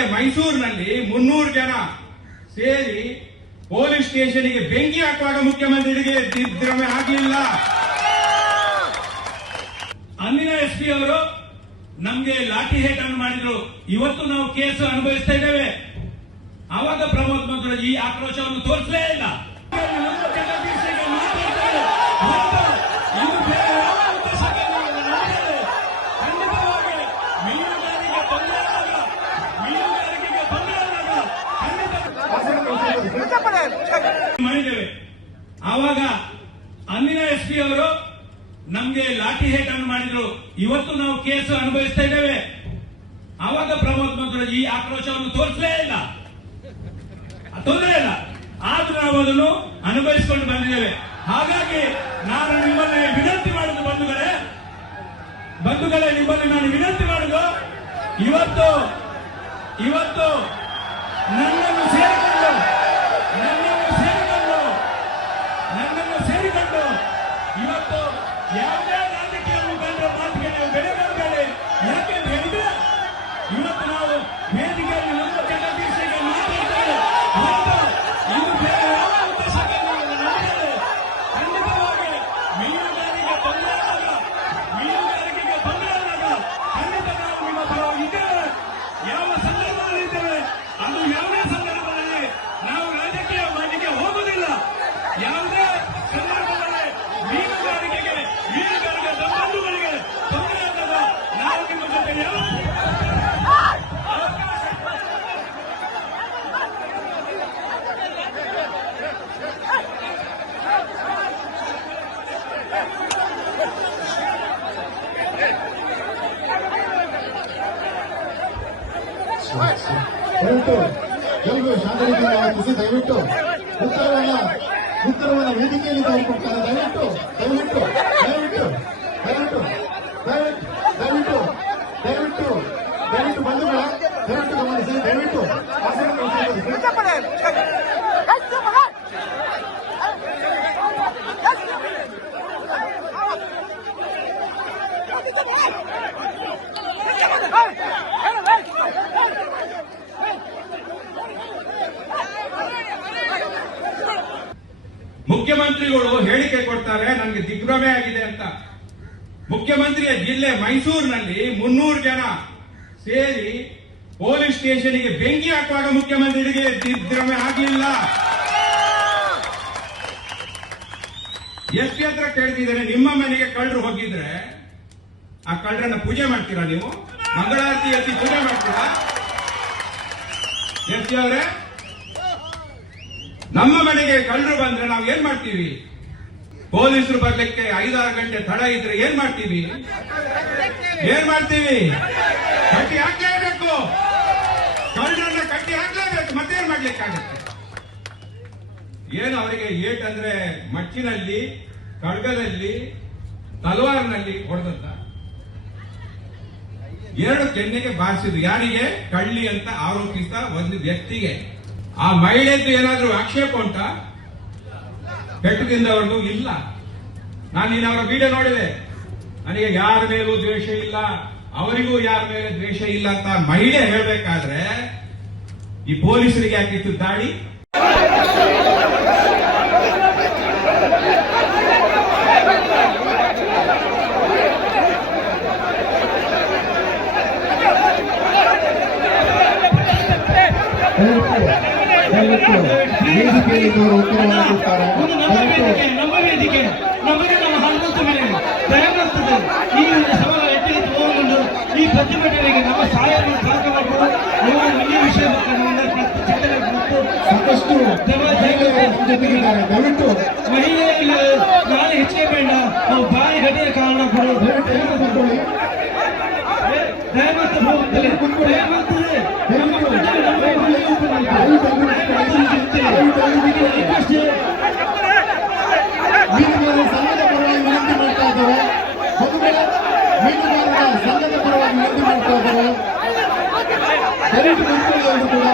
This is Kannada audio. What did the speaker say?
ಮೈಸೂರಿನಲ್ಲಿ ಮುನ್ನೂರು ಜನ ಸೇರಿ ಪೊಲೀಸ್ ಸ್ಟೇಷನ್ಗೆ ಬೆಂಕಿ ಹಾಕುವಾಗ ಮುಖ್ಯಮಂತ್ರಿಗೆ ದಿಗ್ಭ್ರಮೆ ಆಗಲಿಲ್ಲ ಅಂದಿನ ಎಸ್ ಪಿ ಅವರು ನಮ್ಗೆ ಲಾಠಿ ಹೇಟ್ ಅನ್ನು ಮಾಡಿದ್ರು. ಇವತ್ತು ನಾವು ಕೇಸು ಅನುಭವಿಸ್ತಾ ಇದ್ದೇವೆ. ಆವಾಗ ಪ್ರಮೋದ್ ಮಂತ್ರಿ ಈ ಆಕ್ರೋಶವನ್ನು ತೋರಿಸಲೇ ಇಲ್ಲ. ಆವಾಗ ಅಂದಿನ ಎಸ್ ಪಿ ಅವರು ನಮ್ಗೆ ಲಾಠಿ ಹೇಟ್ ಅನ್ನು ಮಾಡಿದ್ರು. ಇವತ್ತು ನಾವು ಕೇಸು ಅನುಭವಿಸ್ತಾ ಇದ್ದೇವೆ. ಆವಾಗ ಪ್ರಮೋದ್ ಮಂತ್ರಿ ಈ ಆಕ್ರೋಶವನ್ನು ತೋರಿಸಲೇ ಇಲ್ಲ. ತೊಂದರೆ ಇಲ್ಲ. ಆದ್ರೂ ನಾವು ಅದನ್ನು ಅನುಭವಿಸಿಕೊಂಡು ಬಂದಿದ್ದೇವೆ. ಹಾಗಾಗಿ ನಾನು ನಿಮ್ಮಲ್ಲಿ ವಿನಂತಿ ಮಾಡುದು ಬಂಧುಗಳೇ. ಬಂಧುಗಳೇ ನಿಮ್ಮಲ್ಲಿ ನಾನು ವಿನಂತಿ ಮಾಡುದು. ಇವತ್ತು ಇವತ್ತು ನನ್ನನ್ನು ಸೇರಿಕೊಂಡು ದಯವಿಟ್ಟು ಎಲ್ರು ಶಾಂತರೀತಿಯಿಂದ ಆವರ್ತಿಸಿ ದಯವಿಟ್ಟು ಉತ್ತರವನ್ನ ಉತ್ತರವನ್ನ ವೇದಿಕೆಯಲ್ಲಿ ತೆಗೆದುಕೊಡ್ತಾರೆ ದಯವಿಟ್ಟು ದಯವಿಟ್ಟು ದಯವಿಟ್ಟು ದಯವಿಟ್ಟು ದಯವಿಟ್ಟು ದಯವಿಟ್ಟು ದಯವಿಟ್ಟು ಬಂಧುಗಳ ದಯವಿಟ್ಟು ಗಮನಿಸಿ ದಯವಿಟ್ಟು ಆಸನವನ್ನು ಉಪಯೋಗಿಸಿ. ಮುಖ್ಯಮಂತ್ರಿಗಳು ಹೇಳಿಕೆ ಕೊಡ್ತಾರೆ ನನಗೆ ದಿಗ್ಭ್ರಮೆ ಆಗಿದೆ ಅಂತ. ಮುಖ್ಯಮಂತ್ರಿಯ ಜಿಲ್ಲೆ ಮೈಸೂರಿನಲ್ಲಿ ಮುನ್ನೂರು ಜನ ಸೇರಿ ಪೊಲೀಸ್ ಸ್ಟೇಷನ್ಗೆ ಬೆಂಕಿ ಹಾಕುವಾಗ ಮುಖ್ಯಮಂತ್ರಿಗೆ ದಿಗ್ಭ್ರಮೆ ಆಗಲಿಲ್ಲ. ಎಸ್ಪಿ ಹತ್ರ ಕೇಳ್ತಿದ್ದಾರೆ ನಿಮ್ಮ ಮನೆಗೆ ಕಳ್ಳರು ಹೋಗಿದ್ರೆ ಆ ಕಳ್ಳರನ್ನ ಪೂಜೆ ಮಾಡ್ತೀರಾ ನೀವು? ಮಂಗಳಾರತಿ ಎತ್ತಿ ಪೂಜೆ ಮಾಡ್ತೀರಾ? ಎಸ್ ಪಿ ಅವರೇ? ನಮ್ಮ ಮನೆಗೆ ಕಳ್ಳರು ಬಂದ್ರೆ ನಾವು ಏನ್ ಮಾಡ್ತೀವಿ? ಪೊಲೀಸರು ಬರ್ಲಿಕ್ಕೆ ಐದಾರು ಗಂಟೆ ತಡ ಇದ್ರೆ ಏನ್ ಮಾಡ್ತೀವಿ? ಏನ್ ಮಾಡ್ತೀವಿ? ಕಟ್ಟಿ ಹಾಕ್ಲೇಬೇಕು. ಕಳ್ಳರನ್ನ ಕಟ್ಟಿ ಹಾಕ್ಲೇಬೇಕು. ಮತ್ತೇನ್ ಮಾಡ್ಲಿಕ್ಕಾಗತ್ತೆ? ಏನು ಅವರಿಗೆ ಏಟ್ ಅಂದ್ರೆ ಮಚ್ಚಿನಲ್ಲಿ, ಖಡ್ಗದಲ್ಲಿ, ತಲವಾರ್ನಲ್ಲಿ ಹೊಡೆದಂತ? ಎರಡು ಕೆನ್ನೆಗೆ ಬಾರಿಸಿದ್ರು. ಯಾರಿಗೆ? ಕಳ್ಳಿ ಅಂತ ಆರೋಪಿಸಿದ ಒಂದು ವ್ಯಕ್ತಿಗೆ. ಆ ಮಹಿಳೆಯದ್ದು ಏನಾದರೂ ಆಕ್ಷೇಪ ಉಂಟಾ? ಅವ್ರದ್ದು ಇಲ್ಲ. ನಾನು ನೀನು ಅವರ ವಿಡಿಯೋ ನೋಡಿದೆ. ನನಗೆ ಯಾರ ಮೇಲೂ ದ್ವೇಷ ಇಲ್ಲ, ಅವರಿಗೂ ಯಾರ ಮೇಲೆ ದ್ವೇಷ ಇಲ್ಲ ಅಂತ ಮಹಿಳೆ ಹೇಳಬೇಕಾದ್ರೆ ಈ ಪೊಲೀಸರಿಗೆ ಯಾಕಿತ್ತು ದಾಳಿ. ದಯವಿಟ್ಟು ವೇದಿಕೆಯಲ್ಲಿ ಇದ್ದವರು ಉತ್ತರವನ್ನು ನಮ್ಮ ವೇದಿಕೆ ನಮಗೆ ಈ ಒಂದು ಸವಾಲ ಈ ಪ್ರತಿಭಟನೆಗೆ ನಮ್ಮ ಸಹಾಯವನ್ನು ಸಾಕಬೇಕು ಈ ವಿಷಯ ಚಿಂತನೆ ಮತ್ತು ಸಾಕಷ್ಟು ಜೊತೆಗಿದ್ದಾರೆ ದಯವಿಟ್ಟು ಮಹಿಳೆಯರಿಗೆ ನಾಳೆ ಹೆಚ್ಚಿಗೆ ಬೇಡ ನಾವು ಬಾಯಿ ಗಡಿಯ ಕಾರಣ ಕೊಡು ಕೂತ್ಕೊಳ್ಳಿ ಹೋಗುತ್ತಲೇ ದಯಮಾಡ್ತದೆ ಸಂಘದ ಪರವಾಗಿ ವಿನಂತಿ ಮಾಡ್ತಾ ಇದ್ದಾರೆ ದಯವಿಟ್ಟು ಕೂಡ